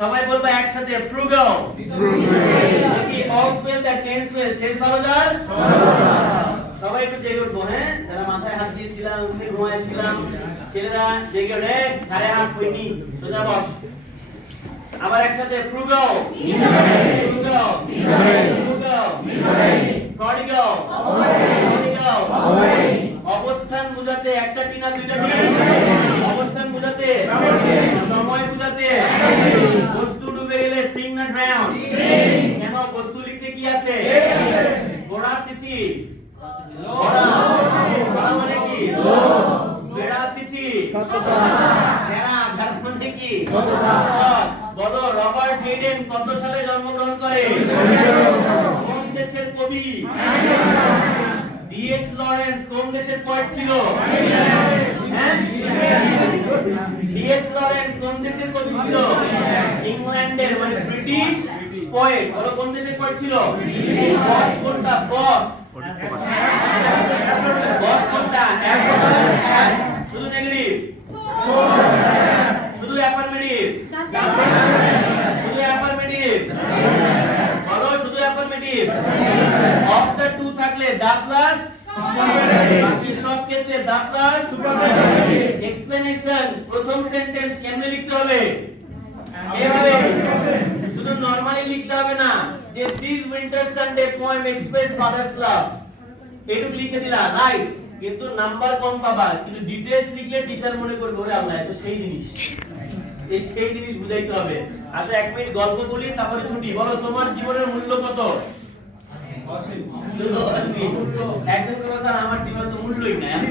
সবাই বলবো একসাথে frugal কি all that tense with শেষ ভালো যার সবাই একটু জেগে উঠবো হ্যাঁ যারা মাথায় হাত দিয়েছিলাম উঠে ঘুমাইছিলাম ছেলেরা জেগে উঠে ঘাড়ে হাত কইনি সোজা বস আবার একসাথে frugal prodigal অবস্থান বুঝাতে একটা টি না দুইটা টি অবস্থান বুঝাতে সময় বুঝাতে বস্তু ডুবে গেলে সিং না ড্রাউন কেন বস্তু লিখতে কি আছে ভেরাসিটি ভরা মানে কি ভেরাসিটি তার মানে কি বলো রবার্ট হেডেন কত সালে জন্মগ্রহণ করে কোন দেশের কবি ডিএইচ লরেন্স কোন দেশের পোয়েট ছিল হ্যাঁ ডিএইচ লরেন্স কোন দেশের কবি ছিল ইংল্যান্ডের মানে ব্রিটিশ পোয়েট বলো কোন দেশের পোয়েট ছিল বস কোনটা বস বস কোনটা শুধু নেগেটিভ শুধু অ্যাফার্মেটিভ শুধু অ্যাফার্মেটিভ বলো শুধু অ্যাফার্মেটিভ অফ দ্য টু থাকলে দা প্লাস বাকি সব ক্ষেত্রে দা প্লাস সুপারলেটিভ এক্সপ্লেনেশন প্রথম সেন্টেন্স কেমনে লিখতে হবে এভাবে শুধু নরমালি লিখতে হবে না যে this winter Sunday poem express father's love এটুকু লিখে দিলা রাইট কিন্তু নাম্বার কম পাবা কিন্তু ডিটেইলস লিখলে টিচার মনে করবে ওরে আল্লাহ তো সেই জিনিস সেই জিনিস বুঝাইতে হবে আসো 1 মিনিট গল্প বলি তারপরে ছুটি বলো তোমার জীবনের মূল্য কত একদম কথা আমার জীবনের তো মূল্যই নাই আমি